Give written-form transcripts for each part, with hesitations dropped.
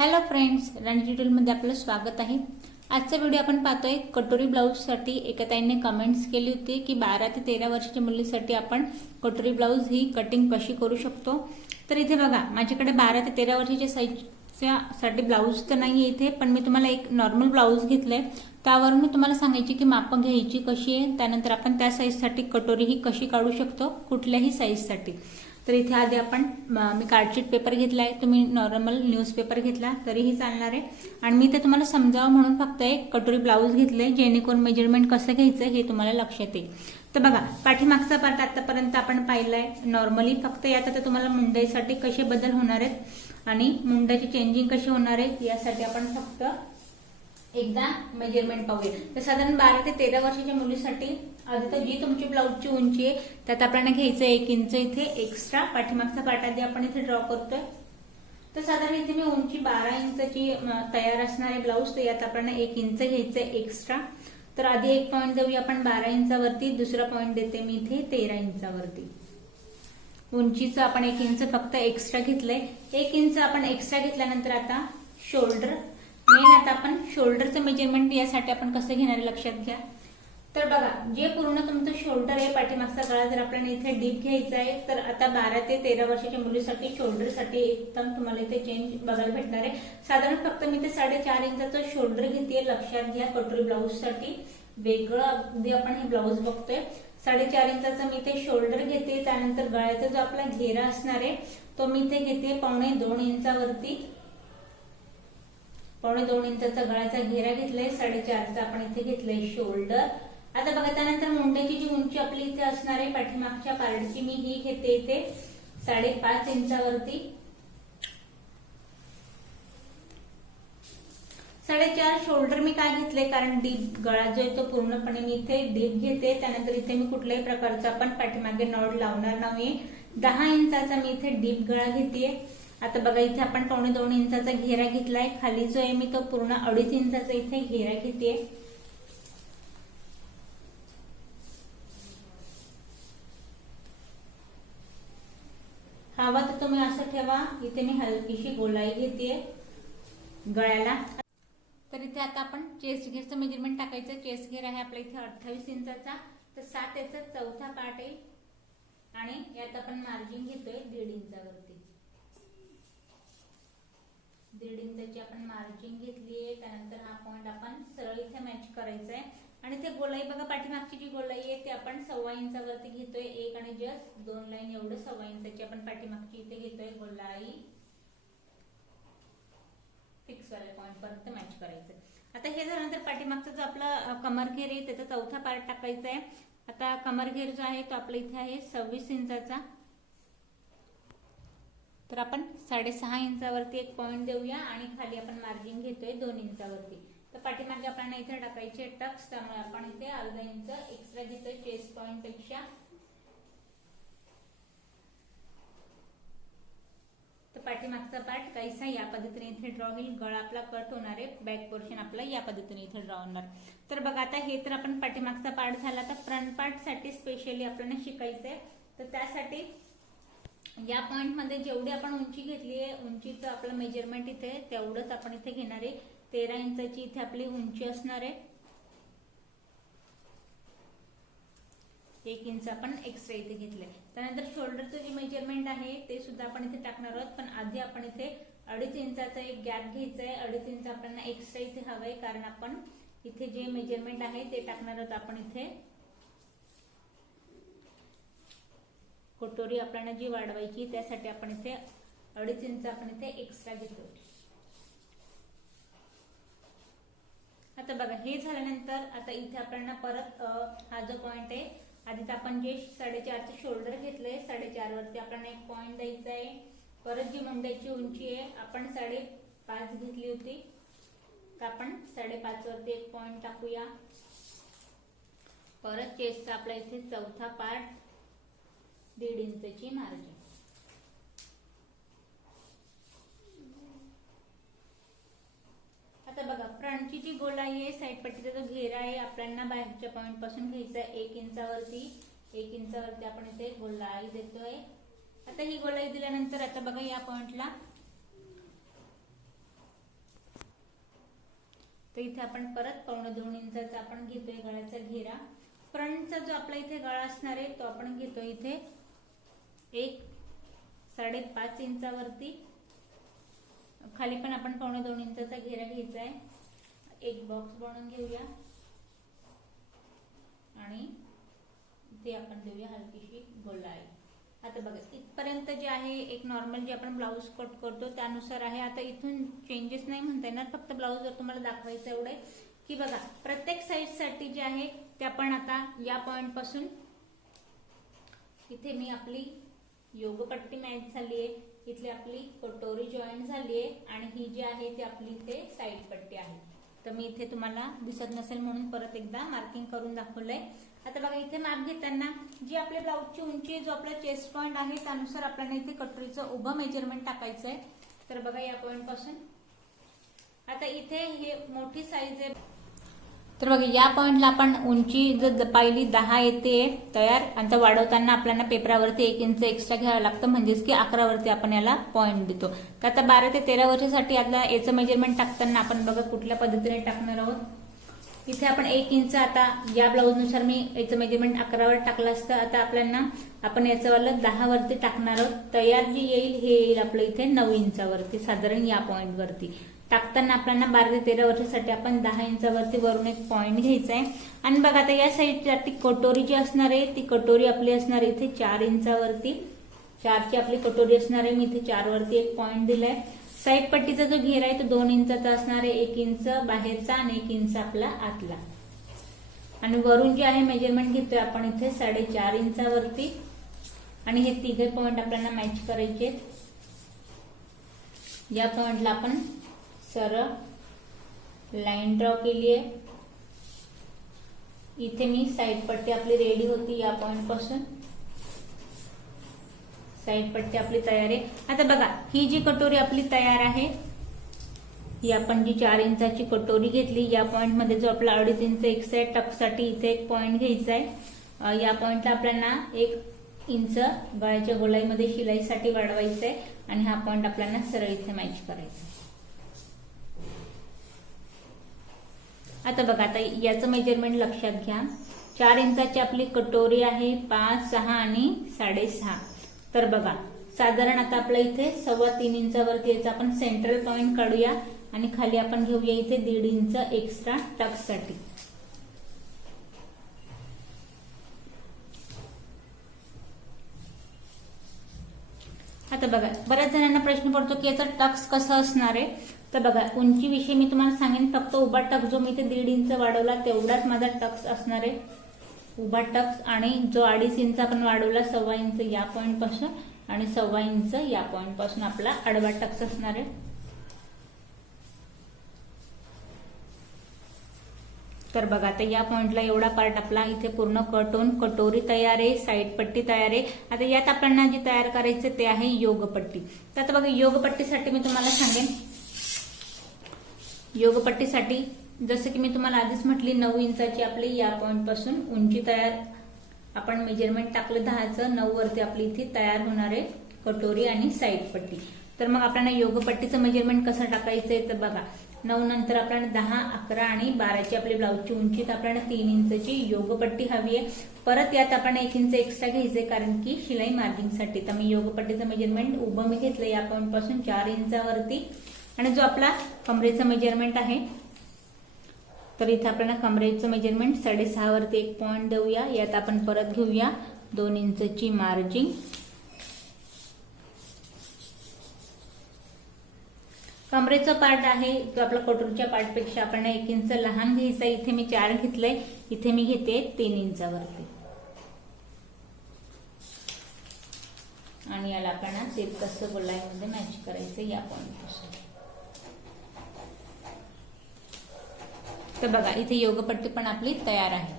Hello friends, राणी ट्युटोरियलमध्ये आपलं स्वागत आहे। आजचा व्हिडिओ आपण पाहतोय कटोरी ब्लाऊजसाठी। एका ताईंनी कमेंट्स केली होती की 12 ते 13 वर्षाच्या मुलीसाठी आपण कटोरी ब्लाऊज ही कटिंग कशी करू शकतो। तर इथे बघा, माझ्याकडे 12 ते 13 वर्षाच्या साईजसाठी ब्लाऊज तर नाही इथे, पण मी तुम्हाला एक नॉर्मल ब्लाऊज घेतलंय। त्यावरून मी तुम्हाला सांगायची की माप घ्यायची कशी आहे, त्यानंतर आपण त्या साईजसाठी कटोरी ही कशी काढू शकतो कुठल्याही साईजसाठी। तर इथे आधी आपण मी कार्डशीट पेपर घेतलाय, तुम्ही नॉर्मल न्यूजपेपर घेतला तरीही चालणार आहे। आणि मी ते तुम्हाला समजावं म्हणून फक्त एक कटोरी ब्लाऊज घेतले, जेणेकरून मेजरमेंट कसं घ्यायचं हे तुम्हाला लक्षात येईल। तर बघा, पाठीमागचा पार्ट आतापर्यंत आपण पाहिलाय नॉर्मली। फक्त यात आता तुम्हाला मुंडईसाठी कसे बदल होणार आहेत आणि मुंड्याची चेंजिंग कशी होणार आहे यासाठी आपण फक्त एकदा मेजरमेंट पाहूया। तर साधारण 12 ते 13 वर्षाच्या मुलीसाठी आधी तर जी तुमची ब्लाऊजची उंची आहे त्यात आपल्याला घ्यायचं 1 इंच इथे एक्स्ट्रा। पाठीमागचा पार्ट आधी आपण इथे ड्रॉ करतोय। तर साधारण इथे मी उंची 12 इंचची तयार असणार आहे ब्लाऊज, तर यात आपल्याला 1 इंच घ्यायचं एक्स्ट्रा। तर आधी एक पॉइंट देऊया आपण 12 इंचावरती, दुसरा पॉइंट देते मी इथे 13 इंचावरती। उंचीचं आपण 1 इंच फक्त एक्स्ट्रा घेतलंय। 1 इंच आपण एक्स्ट्रा घेतल्यानंतर आता शोल्डर मेन, आता आपण शोल्डरचं मेजरमेंट यासाठी आपण कसं घेणार लक्षात घ्या। तर बघा, जे पूर्ण तुमचं शोल्डर आहे पाठीमागचा गळा जर आपल्याला इथे डीप घ्यायचा आहे, तर आता 12 ते 13 वर्षाच्या मुलीसाठी शोल्डरसाठी एकदम तुम्हाला इथे चेंज बघायला भेटणार आहे। साधारण फक्त मी ते 4.5 इंचाचं शोल्डर घेते, लक्षात घ्या। कटोरी ब्लाऊज साठी वेगळं अगदी आपण हे ब्लाऊज बघतोय। 4.5 इंचाचं मी ते शोल्डर घेते। त्यानंतर गळ्याचा जो आपला घेरा असणार आहे तो मी इथे घेते 1.25 इंचावरती। 1.25 इंचाचा गळ्याचा घेरा घेतलाय, 4.5चा आपण इथे घेतलंय शोल्डर। आता बघा, त्यानंतर मुंड्याची जी उंची आपली इथे असणार आहे पाठीमागच्या पार्टची मी ही घेते इथे 5.5 इंचावरती। 4.5 शोल्डर मी काय घेतले, कारण डीप गळा जो आहे तो पूर्णपणे मी इथे डीप घेते। त्यानंतर इथे मी कुठल्याही प्रकारचा आपण पाठीमागे नॉड लावणार नाही। 10 इंचाचा मी इथे डीप गळा घेते। आता बघा, इथे आपण 1.25 इंचाचा घेरा घेतलाय, खाली जो आहे मी तो पूर्ण 2.5 इंचाचा इथे घेरा घेते। हवा तर तुम्ही असं ठेवा, इथे मी हलकीशी गोलाई घेते गळ्याला। तर इथे आता आपण चेस्ट घेरचं मेजरमेंट टाकायचं। चेस्ट घेर आहे आपला इथे 28 इंचाचा, तर 7 याचा चौथा पार्ट आहे आणि यात आपण मार्जिन घेतोय 1.5 इंचावरती। 1.5 इंचाची आपण मार्जिन घेतली आहे। त्यानंतर हा पॉइंट आपण सरळ इथे मॅच करायचा आहे आणि ते गोलाई बघा, पाठीमागची जी गोलाई आहे ते आपण 1.25 इंचावरती घेतोय। एक आणि जस्ट 2 लाईन एवढं 1.25 इंचाची आपण पाठीमागची इथे घेतोय गोलाई। फिक्स वाले पॉइंट पर्यंत मॅच करायचं। आता हे झाल्यानंतर पाठीमागचा जो आपला कमरघेर आहे त्याचा चौथा पार्ट टाकायचा आहे। आता कमरघेर जो आहे तो आपला इथे आहे 26 इंचाचा, तर आपण 6.5 इंचावरती एक पॉइंट देऊया आणि खाली आपण मार्जिन घेतोय 2 इंचावरती। तर पाठीमागे आपल्याला इथे टाकायचे टक्स, त्यामुळे आपण इथे अर्धा इंच एक्स्ट्रा घेतोय चेस्ट पॉइंट पेक्षा। तर पाठीमागचा पार्ट काहीसा या पद्धतीने इथे ड्रॉ होईल। गळा आपला कट होणार आहे, बॅक पोर्शन आपला या पद्धतीने इथे ड्रॉ होणार। तर बघा, आता हे तर आपण पाठीमागचा पार्ट झाला। तर फ्रंट पार्ट साठी स्पेशली आपल्याला शिकायचंय। तर त्यासाठी या पॉइंट मध्ये जेवढी आपण उंची घेतली आहे, उंचीचं आपलं मेजरमेंट इथे तेवढंच आपण इथे घेणार आहे। 13 इंचाची इथे आपली उंची असणार आहे। 1 इंच आपण एक्स्ट्रा इथे घेतलंय। त्यानंतर शोल्डरचं जे मेजरमेंट आहे ते सुद्धा आपण इथे टाकणार आहोत, पण आधी आपण इथे 2.5 इंचाचा एक गॅप घ्यायचा आहे। 2.5 इंच आपल्याला एक्स्ट्रा इथे हवंय, कारण आपण इथे जे मेजरमेंट आहे ते टाकणार आहोत आपण इथे। कटोरी आपल्याला जी वाढवायची त्यासाठी आपण इथे 2.5 इंच आपण इथे एक्स्ट्रा घेतो। आता बघा, हे झाल्यानंतर आता इथे आपल्याला परत हा जो पॉइंट आहे, आधी आपण जे 4.5चं शोल्डर घेतलंय 4.5 वरती आपल्याला एक पॉइंट द्यायचा आहे। परत जी मुंड्याची उंची आहे आपण 5.5 घेतली होती, तर आपण 5.5 वरती एक पॉइंट टाकूया। परत चेस्टचा आपला इथे चौथा पार्ट 1.5 इंचची मार्जिन। आता बघा, फ्रंटची जी गोलाई आहे, साईड पट्टीचा जो घेरा आहे आपल्याला बाहेरच्या पॉइंट पासून घ्यायचा आहे 1 इंचावरती। 1 इंचावरती आपण इथे गोलाई देतोय। आता ही गोलाई दिल्यानंतर आता बघा, या पॉइंटला तर इथे आपण परत 1.25 इंचाचा आपण घेतोय गळ्याचा घेरा. फ्रंटचा जो आपला इथे गळा असणार आहे तो आपण घेतोय इथे 1.5 इंचावरती. खाली पण आपण 1.25 इंचाचा घेरा घ्यायचा आहे. एक बॉक्स बनवून घेऊया आणि इथे आपण देऊया हलकीशी गोलाई. आता बघा इथपर्यंत जे आहे एक नॉर्मल जे आपण ब्लाऊज कट करतो त्यानुसार आहे. आता इथून चेंजेस नाही म्हणता येणार, फक्त ब्लाऊज जर तुम्हाला दाखवायचं एवढे की बघा प्रत्येक साइज साठी जे आहे ते आपण आता या पॉइंट पासून इथे मी आपली योगपट्टी मॅच झाली आहे, इथली आपली कटोरी जॉईंट झाली आहे आणि ही जी आहे ती आपली इथे साइड पट्टी आहे. तर मी इथे तुम्हाला दिसत नसेल म्हणून परत एकदा मार्किंग करून दाखवलंय. आता बघा इथे माप घेताना जी आपल्या ब्लाऊजची उंची जो आपला चेस्ट पॉइंट आहे त्यानुसार आपल्याला इथे कटोरीचं उभं मेजरमेंट टाकायचं आहे. तर बघा या पॉइंट पासून आता इथे हे मोठी साईज आहे. तर बघा या पॉइंटला आपण उंची जर पाहिली 10 येते तयार. आता वाढवताना आपल्याला पेपरावरती 1 इंच एक्स्ट्रा घ्यावं लागतं, म्हणजेच की 11 वरती आपण याला पॉइंट देतो. तर आता 12 ते 13 वर्षासाठी आता याचं मेजरमेंट टाकताना आपण बघा कुठल्या पद्धतीने टाकणार आहोत. इथे आपण 1 इंच आता या ब्लाऊजनुसार मी याचं मेजरमेंट 11 वर टाकलं असतं. आता आपल्याला आपण याचं वाला 10 वरती टाकणार आहोत. तयार जे येईल हे येईल आपलं इथे 9 इंचावरती साधारण या पॉइंट वरती. टाकताना आपल्याला 12 ते 13 वर्षासाठी आपण 10 इंचावरती वरून एक पॉइंट घ्यायचा आहे. आणि बघा आता या साईडची कटोरी जी असणार आहे ती कटोरी आपली असणार आहे इथे 4 इंचावरती. 4ची आपली कटोरी असणार आहे. मी इथे 4 वरती एक पॉइंट दिलाय. साईड पट्टीचा जो घेरा आहे तो 2 इंचाचा असणार आहे. 1 इंच बाहेरचा आणि 1 इंच आपला आतला. आणि वरून जे आहे मेजरमेंट घेतोय आपण इथे 4.5 इंचावरती. आणि हे तिघे पॉइंट आपल्याला मॅच करायचे. या पॉइंटला आपण सरळ लाईन ड्रॉ केली आहे. इथे मी साईड पट्टी आपली रेडी होती. या पॉइंट पासून साईड पट्टी आपली तयार आहे. आता बघा ही जी कटोरी आपली तयार आहे ही आपण जी 4 इंचाची कटोरी घेतली या पॉइंट मध्ये जो आपला 2.5 इंच एक्स्ट्रा टक्ससाठी इथे एक पॉइंट घ्यायचा आहे. या पॉइंटला आपल्याला 1 इंच गळ्याच्या गोलाईमध्ये शिलाईसाठी वाढवायचं आहे आणि हा पॉइंट आपल्याला सरळ इथे मॅच करायचा. आता बघा आता याचं मेजरमेंट लक्षात घ्या. 4 इंचाची आपली कटोरी आहे. 5, 6 आणि 6.5. तर बघा साधारण आता आपल्या इथे 3.25 इंचावरती याचा आपण सेंट्रल पॉइंट काढूया आणि खाली आपण घेऊया इथे 1.5 इंच एक्स्ट्रा टक्ससाठी. आता बघा बऱ्याच जणांना प्रश्न पडतो की याचा टक्स कसं असणार आहे. तर बघा उंचीविषयी मी तुम्हाला सांगेन. फक्त उभा टक्स जो मी इथे 1.5 इंच वाढवला तेवढाच माझा टक्स असणार आहे. उभा टक्स आणि जो 2.5 इंच आपण वाढवला 1.25 इंच या पॉइंट पासून आणि 1.25 इंच या पॉइंट पासून आपला आडवा टक्स असणार आहे. तर बघा आता या पॉइंटला एवढा पार्ट आपला इथे पूर्ण कट होऊन कटोरी तयार आहे. साईड पट्टी तयार आहे. आता यात आपल्याला जी तयार करायचं ते आहे योगपट्टी. तर आता बघा योगपट्टीसाठी मी तुम्हाला सांगेन. योगपट्टीसाठी जसं की मी तुम्हाला आधीच म्हटली 9 इंचाची आपली या पॉइंट पासून उंची तयार आपण मेजरमेंट टाकलं 10चं. 9 वरती आपली इथे तयार होणार आहे कटोरी आणि साईड पट्टी. तर मग आपल्याला योगपट्टीचं मेजरमेंट कसं टाकायचंय तर बघा 9 नंतर आपल्याला 10, 11 आणि 12ची आपली ब्लाऊजची उंची तर आपल्याला 3 इंचची योगपट्टी हवी आहे. परत यात आपण 1 इंच एक्स्ट्रा घ्यायचंय कारण की शिलाई मार्जिंगसाठी. तर मी योगपट्टीचं मेजरमेंट उभं मी घेतलं या पॉइंट पासून 4 इंचावरती. आणि जो आपला कमरेचं मेजरमेंट आहे तर इथे आपल्याला कमरेचं मेजरमेंट 6.5 वरती एक पॉइंट देऊया. यात आपण परत घेऊया 2 इंचची मार्जिंग. कमरेचा पार्ट आहे तो आपला कटोरीच्या पार्टपेक्षा आपण 1 इंच लहान घ्यायचा. इथे मी 4 घेतलंय. इथे मी घेते 3 इंचावरती. आणि याला आपल्याला तिरकस गोलाईमध्ये मॅच करायचं या पॉइंट पासून. तर बघा इथे योगपट्टी पण आपली तयार आहे.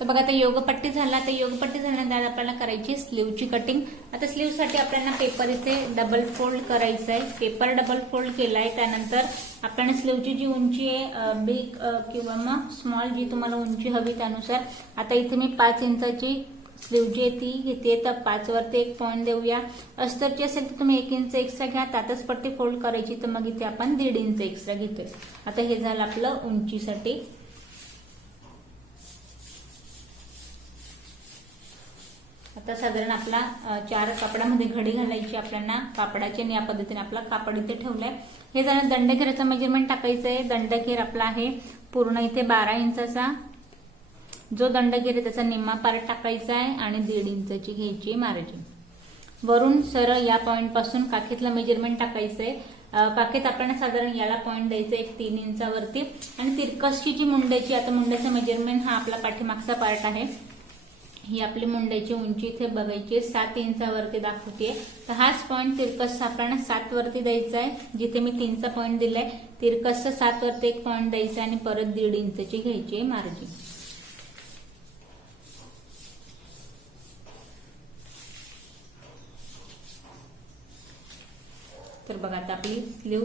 तर बघा आता योगपट्टी झाला. तर योगपट्टी झाल्यानंतर आपल्याला करायची स्लीवची कटिंग. आता स्लीवसाठी आपल्याला पेपर इथे डबल फोल्ड करायचा आहे. पेपर डबल फोल्ड केलाय. त्यानंतर आपल्याला स्लीवची जी उंची आहे बिग किंवा मग स्मॉल जी तुम्हाला उंची हवी त्यानुसार. आता इथे मी 5 इंचाची स्लीव जी आहे ती घेते, तर 5 वरती 1 पॉईंट देऊया. अस्तरची असेल तर तुम्ही 1 इंच एक्स्ट्रा घ्या, त्यातच पट्टी फोल्ड करायची, तर मग इथे आपण 1.5 इंच एक्स्ट्रा घेतोय. आता हे झालं आपलं उंचीसाठी. आता साधारण आपला 4 कापडामध्ये घडी घालायची आपल्याला कापडाची, आणि या पद्धतीने आपला कापड इथे ठेवलाय. हे झालं दंडघेराचं मेजरमेंट टाकायचं आहे. दंडघेर आपला आहे पूर्ण इथे 12 इंचाचा. जो दंडघेर आहे त्याचा निम्मा पार्ट टाकायचा आहे आणि 1.5 इंचाची घ्यायची मार्जिन. वरून सरळ या पॉइंट पासून काखेतलं मेजरमेंट टाकायचंय. काखेत आपल्याला साधारण याला पॉइंट द्यायचं एक 3 इंचावरती. आणि तिरकसची जी मुंड्याची, आता मुंड्याचा मेजरमेंट हा आपला पाठीमागचा पार्ट आहे. ही आपली मुंड्याची उंची इथे बघायची 7 इंचावरती दाखवते. तर हाच पॉइंट तिरकस आपल्याला 7 वरती द्यायचा आहे. जिथे मी 3चा पॉइंट दिलाय तिरकस 7 वरती 1 पॉइंट द्यायचा आणि परत 1.5 इंचाची घ्यायची मार्जिन. तर बघा आता आपली स्लीव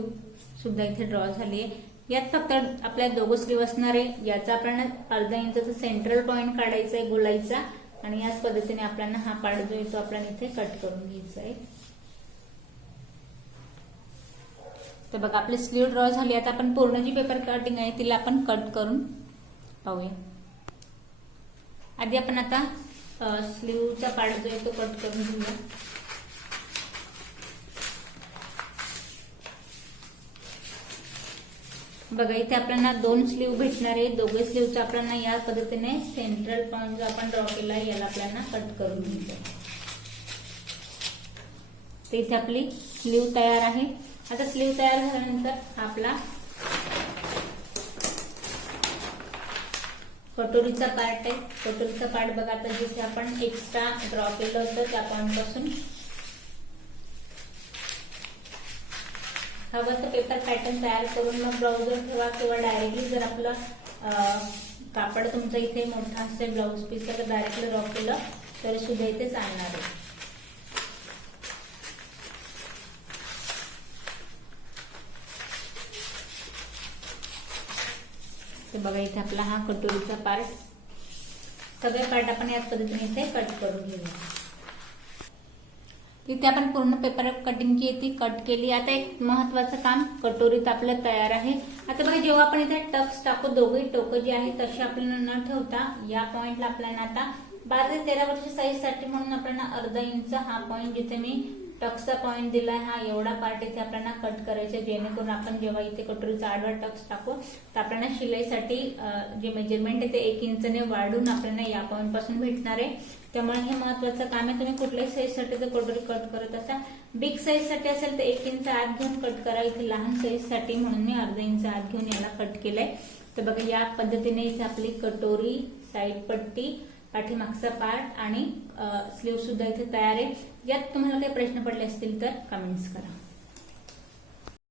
सुद्धा इथे ड्रॉ झाली आहे. यात फक्त आपल्या 2 स्लीव असणार आहे. याचा आपल्याला 1/2 इंचाचा सेंट्रल पॉइंट काढायचा आहे गोलाईचा, आणि याच पद्धतीने आपल्याला हा पार्ट जो आहे तो आपल्याला इथे कट करून घ्यायचा आहे. तर बघा आपली स्लीव ड्रॉ झाली. आता आपण पूर्ण जी पेपर कटिंग आहे तिला आपण कट करून पाहूया. आधी आपण आता स्लीवचा पार्ट जो आहे तो कट करून घेऊया. बघा इथे आपल्याला 2 स्लीव भेटणार आहे. दोघे स्लीवचा आपल्याला या पद्धतीने सेंट्रल पॉइंट जो आपण ड्रॉ केला आहे याला आपल्याला कट करून घ्यायचं. तर इथे आपली स्लीव तयार आहे. आता स्लीव तयार झाल्यानंतर आपला कटोरीचा पार्ट आहे. कटोरीचा पार्ट बघा आता जिथे आपण एक्स्ट्रा ड्रॉ केलं होतं त्या पॉइंट पासून हवं तर पेपर पॅटर्न तयार करून मग ब्लाउजवर ठेवा, किंवा डायरेक्टली जर आपलं कापड तुमचं इथे मोठा असेल ब्लाउज पीस तर डायरेक्टली ड्रॉ केलं तरी सुद्धा इथे चालणार आहे. तर बघा इथे आपला हा कटोरीचा पार्ट, सगळे पार्ट आपण याच पद्धतीने इथे कट करून घेऊया. इथे आपण पूर्ण पेपर कटिंगची ती कट केली. आता एक महत्वाचं काम कटोरीत आपलं तयार आहे. आता बघा जेव्हा आपण इथे टक्स टाकू, दोघेही टोकं जी आहेत तशी आपल्याला न ठेवता या पॉइंटला आपल्याला आता 12 ते 13 वर्ष साईज साठी म्हणून आपल्याला 1/2 इंच हा पॉइंट जिथे मी टक्सचा पॉइंट दिलाय हा एवढा पार्ट इथे आपल्याला कट करायचा, जेणेकरून आपण जेव्हा इथे कटोरीचा आडवा टक्स टाकू तर आपल्याला शिलाईसाठी जे मेजरमेंट आहे ते 1 इंचने वाढून आपल्याला या पॉइंट पासून भेटणार आहे. त्यामुळे हे महत्वाचं काम आहे. तुम्ही कुठल्याही साईज साठी जर कटोरी कट करत असाल, बिग साईज साठी असेल तर 1 इंच आत घेऊन कट करा. इथे लहान साईज साठी म्हणून मी 1/2 इंच आत घेऊन याला कट केलंय. तर बघा या पद्धतीने इथे आपली कटोरी, साईड पट्टी, पाठीमागचा पार्ट आणि स्लीव सुद्धा इथे तयार आहे. यात तुम्हाला काही प्रश्न पडले असतील तर कमेंट्स करा.